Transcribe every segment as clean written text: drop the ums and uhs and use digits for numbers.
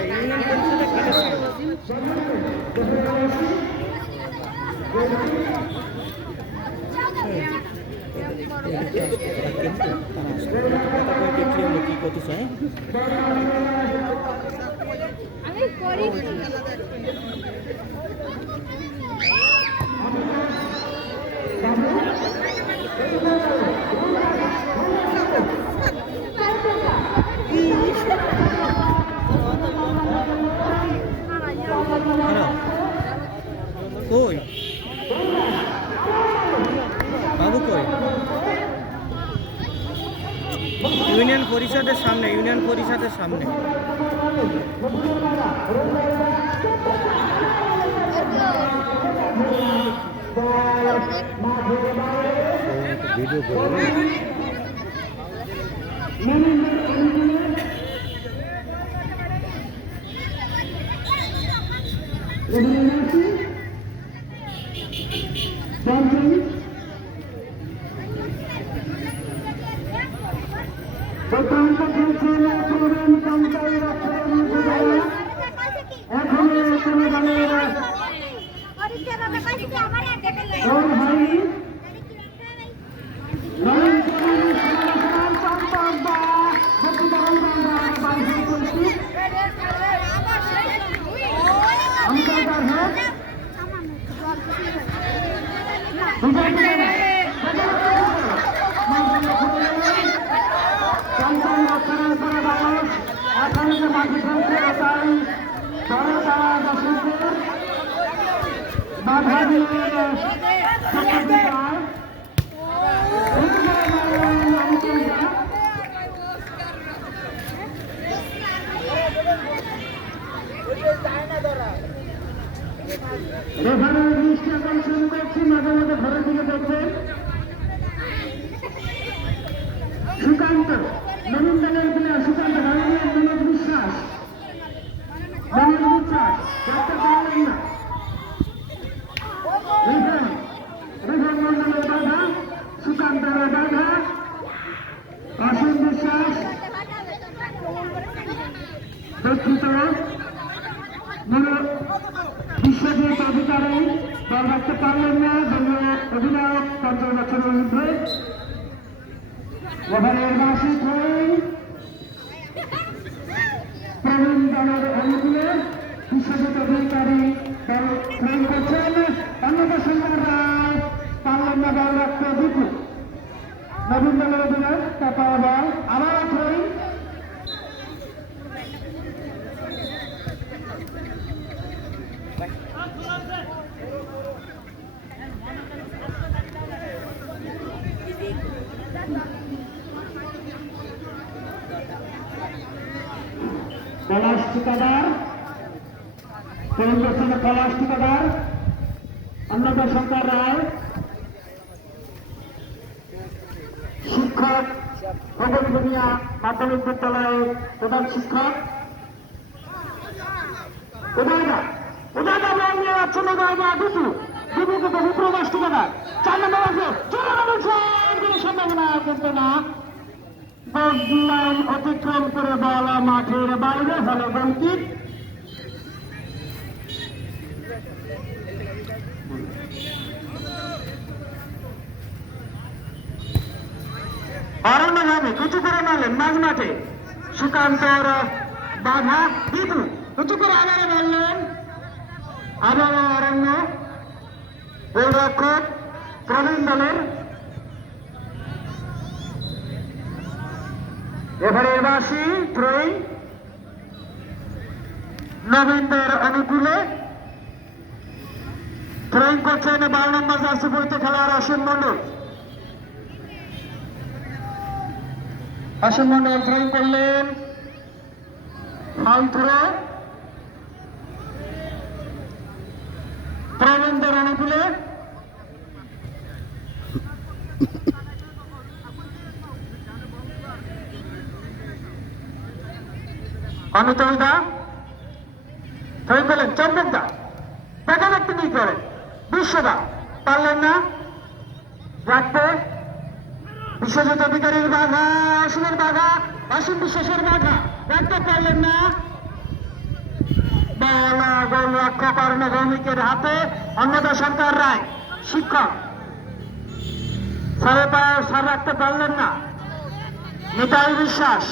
Union পরিষদের সদস্য। দেখলি আমরা কি করতে চাই। কই বাবু কই? ইউনিয়ন পরিষদের সামনে, ইউনিয়ন পরিষদের সামনে। ভিডিও সুকান্ত নবীন দলের প্লেয়ার সুকান্ত মনোজ বিশ্বাস দেখতে পারলেন না। রিভান মন্ডলের বাধা, সুকান্তের বাধা, অসীম বিশ্বাস দুঃখিত বিশ্বজিৎ অধিকারী দল রাখতে পারলেন না। দলীয় অধিনায়ক 50 বছরের ঊর্ধ্বে ওভারের বার্ষিক প্রবীণ দলের অনুকূলে বিশ্বজিৎ অধিকারী দল ট্রেন করছেন। অন্নপ্রসন্ন রায় পারলেন না দল রাখতে দুটো। নবীন দলের অধিনায়ক তারপর বল আবার থ্রোইং। পলাশ ঠিকাদার পলাশ ঠিকাদার অন্নপ্রসন্ন রায় শিক্ষক ভগবনিয়া মাধ্যমিক বিদ্যালয়ের প্রধান শিক্ষক। বল নিয়ে যাচ্ছে প্রবাস ঠিকাদার 4 নম্বর আছে কোনো সম্ভাবনা কিন্তু না। লাইন অতিক্রম করে বল মাঠের বাইরে হলো গোলকিক। অরণ্যভাবে উঁচু করে মারলেন মাঝ মাঠে সুকান্তর বাধা বিপু উঁচু করে আবারও মারলেন আবারও অরণ্য গোলরক্ষক প্রবীণ দলের। এবারে বাসি থ্রোইং নবীনদের অনুকূলে থ্রোইং করছেন 12 নম্বর জার্সি পরিতে খেলোয়াড় অসীম মন্ডল। অসীম মন্ডল থ্রোইং করলেন ফাউল থ্রো প্রবীণদের অনুকূলে। অনুতল দা থ্রোইং করলেন চন্দন দা দেখা দেখতে নিয়ে করেন বিশ্বদা পারলেন না রাখতে। বিশ্বজিৎ অধিকারীর বাধা, অসীমের বাধা, অসীম বিশ্বাসের বাধা রাখতে পারলেন না। বল গোলরক্ষক অরণ্য ভৌমিকের হাতে। অন্নদা শঙ্কর রায় শিক্ষক সারে পায়ে সার রাখতে পারলেন না। নিতাই বিশ্বাস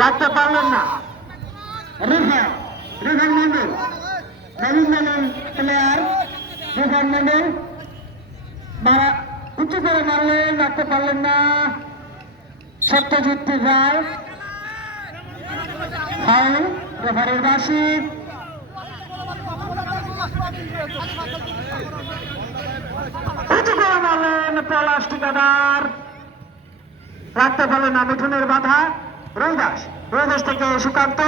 রাখতে পারলেন না। রেখান মন্ডল নবীন দলের প্লেয়ার রেখান মন্ডল উঁচু করে মারলেন, রাখতে পারলেন না। সত্যজিৎ রায় ফাউল, রেফারির বাঁশি। উঁচু করে মারলেন পলাশ ঠিকাদার, রাখতে পারলেন না। মিঠুনের বাধা রবিদাস, রবিদাস থেকে সুকান্ত,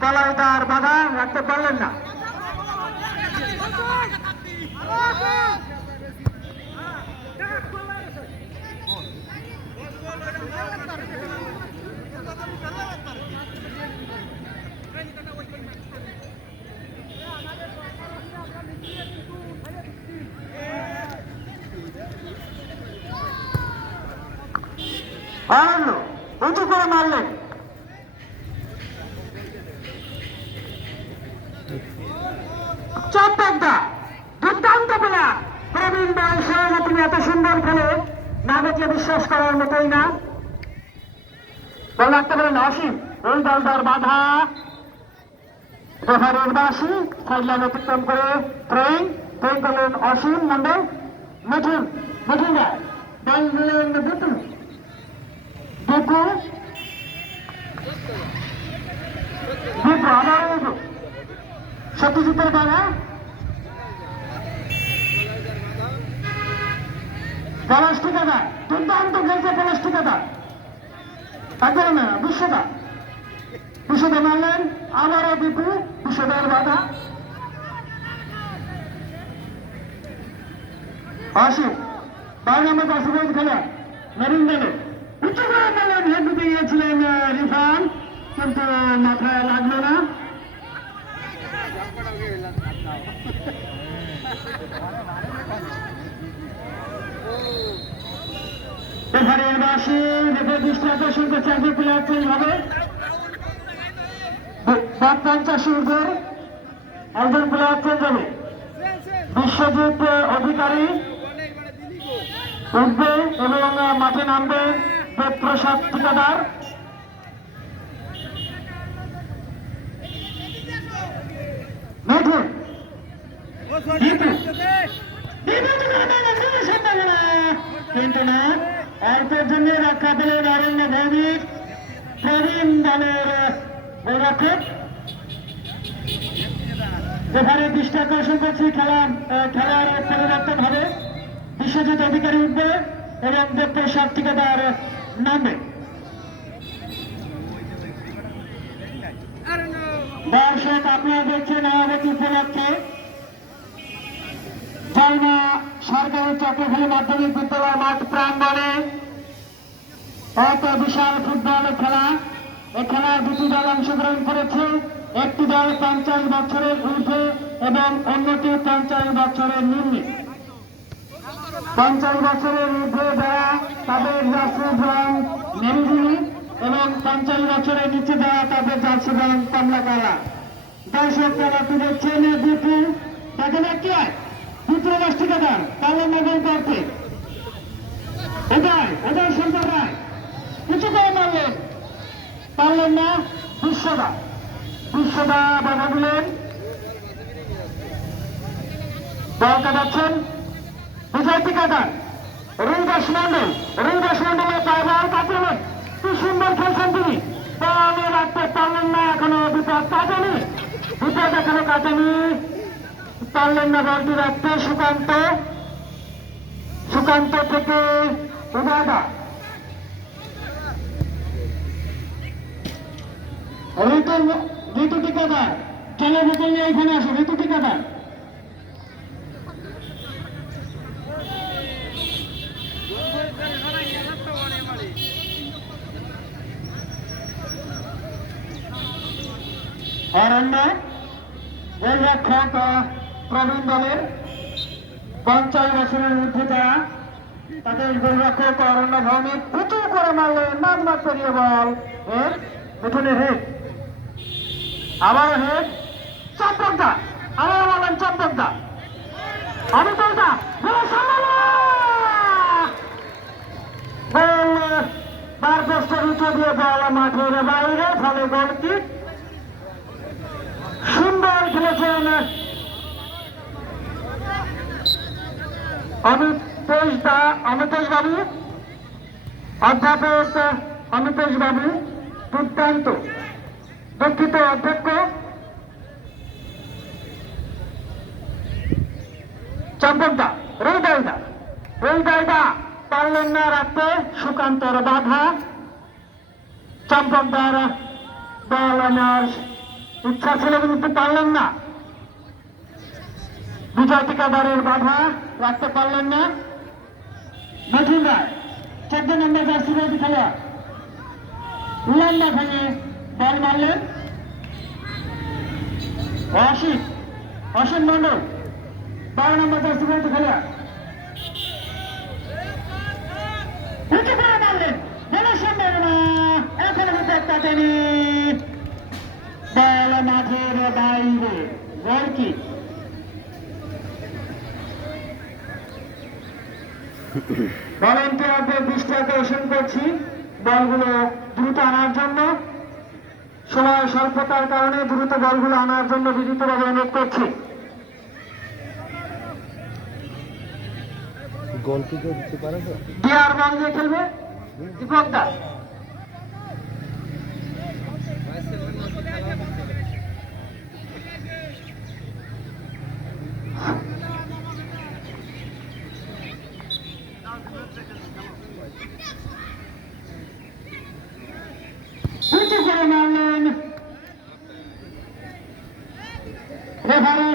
পলাশদার বাধা রাখতে পারলেন না। উঁচু করে মারলেন, চম্পকদা দুর্দান্ত প্লেয়ার। প্রবীণ বয়সে তুমি এত সুন্দর খেলে না দেখলে বিশ্বাস করার মতোই না। বল রাখতে পারেন অসীম, ওই দলদার বাধা, রেফারির বাঁশি। সাইডলাইন অতিক্রম করে ট্রেন করলেন অসীম মন্ডল। মিঠুন রায় বল দিলেন দুটু আবার সত্যজিতের বাধা, পলাশ ঠিকাদার দুর্দান্ত খেলছে। পলাশ ঠিকাদার তাকে না বিশ্বদা মারলেন, আবারও দীপু, বিশ্বদার বাধা। অসীম 12 নম্বর বাসুদেব খেলা নবীন দলে উঁচু করে মারলেন, হেড দিতে গিয়েছিলেন রিফান, কিন্তু মাথায় লাগলো না। রেফারির বাঁশি দেখে দৃষ্টি আকর্ষণ করছে। একজন প্লেয়ার চেঞ্জ হবে, 85 উপর একজন প্লেয়ার চেঞ্জ হবে। বিশ্বজিৎ অধিকারী উঠবে এবং মাঠে নামবে দেবপ্রসাদ ঠিকাদার। কিন্তু না, অল্পের জন্য রক্ষা পেলেন অরণ্য ভৌমিক, প্রবীণ দলের গোলরক্ষক। রেফারির দৃষ্টি আকর্ষণ করছি, খেলার পরিবর্তন হবে। বিশ্বজিৎ অধিকারী উঠবে এবং দেবপ্রসাদ ঠিকাদার নামবে। দর্শক আপনারা দেখছেন আহ্বাতি উপলক্ষে চাইনা সরকারি চক্রখালী মাধ্যমিক বিদ্যালয় মাঠ প্রাঙ্গণে এক বিশাল ফুটবল খেলা। এ খেলার দুটি দল অংশগ্রহণ করেছে। একটি দল 50 বছরের ঊর্ধ্বে এবং অন্যটি 50 বছরের নিম্নে। 50 বছরের ঊর্ধ্বে যারা তাদের জার্সি রং নেভি এবং 50 বছরের নিচে যারা তাদের জার্সি রং কমলা কালা। দর্শক খেলাটি দেখছেন দীপু, দেখেন একটি বিপ্রবাস ঠিকাদার পালন নগর করতে ওদের শঙ্কর রায় কিছু করে মারলেন, পারলেন না। বিশ্বদা বাধা দিলেন, বল কাটাচ্ছেন বিজয় ঠিকাদার। রুইদাস মন্ডলের পায়ে বল কাটলেন, কি সুন্দর খেলছেন তিনি। বল রাখতে পারলেন না, এখনো বিপদ কাটেনি, পারলেন না বলটি রাখতে। সুকান্ত থেকে উদাদা, ঋতু ঠিকাদার চলে বোতল নিয়ে এখানে আসো। ঋতু ঠিকাদার অরণ্য গোলরক্ষক প্রবীণ দলের 50 বছরের মধ্যে যারা তাদের গোলরক্ষক অরণ্য ভৌমিক উঁচু করে মারলেন, মাঝ পেরিয়ে বল এর উঠোনে হেড। আবার হেড চম্পকদা, আবার বলেন চম্পকদা, অমিতদা, বার পোস্টের উঁচু দিয়ে বল মাঠের বাইরে, ফলে গোল কিক। সুন্দর খেলেছেন অমিতেশ বাবু, অধ্যাপক অমিতেশ বাবু, দুর্দান্ত। দুঃখিত অধ্যক্ষ চম্পকদা, হৃদয়দা পারলেন না রাখতে, সুকান্তর বাধা। চম্পকদার বল আনার ইচ্ছা ছিল কিন্তু পারলেন না। বিজয় ঠিকাদারের বাধা রাখতে পারলেন না। মিঠুন রায় 14 নম্বর জার্সি রয়েছে খেলোয়াড়, লম্বা ভেঙে বল মারলেন অসীম মন্ডল, 12 নম্বর জার্সি রয়েছে খেলোয়াড়, উঁচু করে মারলেন, বলের সম্ভাবনা এখন উঠে কাটেনি, বল মাঠের বাইরে, গোল কিক। ভলান্টিয়ারদের দৃষ্টি আকর্ষণ করছি বলগুলো দ্রুত আনার জন্য, সময় স্বল্পতার কারণে দ্রুত বলগুলো আনার জন্য বিনীতভাবে অনুরোধ করছি। গোল কি দিতে পারে তো? ডিআর বল দিয়ে খেলবে দীপক দা। উঁচু করে মারলেন রেফারি